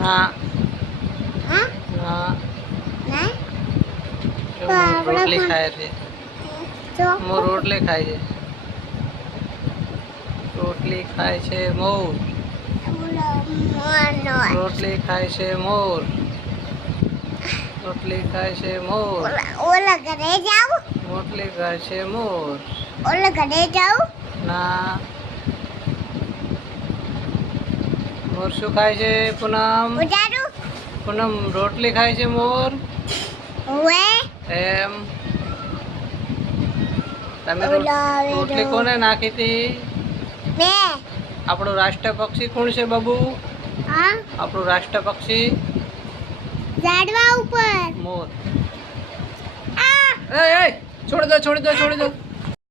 ના હા ના ના રોટલી ખાય છે તો રોટલી ખાય છે રોટલી ખાય છે મોર રોટલી ખાય છે મોર રોટલી ખાય છે મોર ઓલા ઘરે જાવ રોટલી ખાય છે મોર ઓલા ઘરે જાવ ના મોર શું ખાય છે પૂનમ ઉજાડું પૂનમ રોટલી ખાય છે મોર ઓવે એમ તમે ઓલા રોટલી કોને નાખી હતી બે આપણું રાષ્ટ્ર પક્ષી કોણ છે બાબુ હા આપણું રાષ્ટ્ર પક્ષી ઝાડવા ઉપર મોર આ એ છોડી દો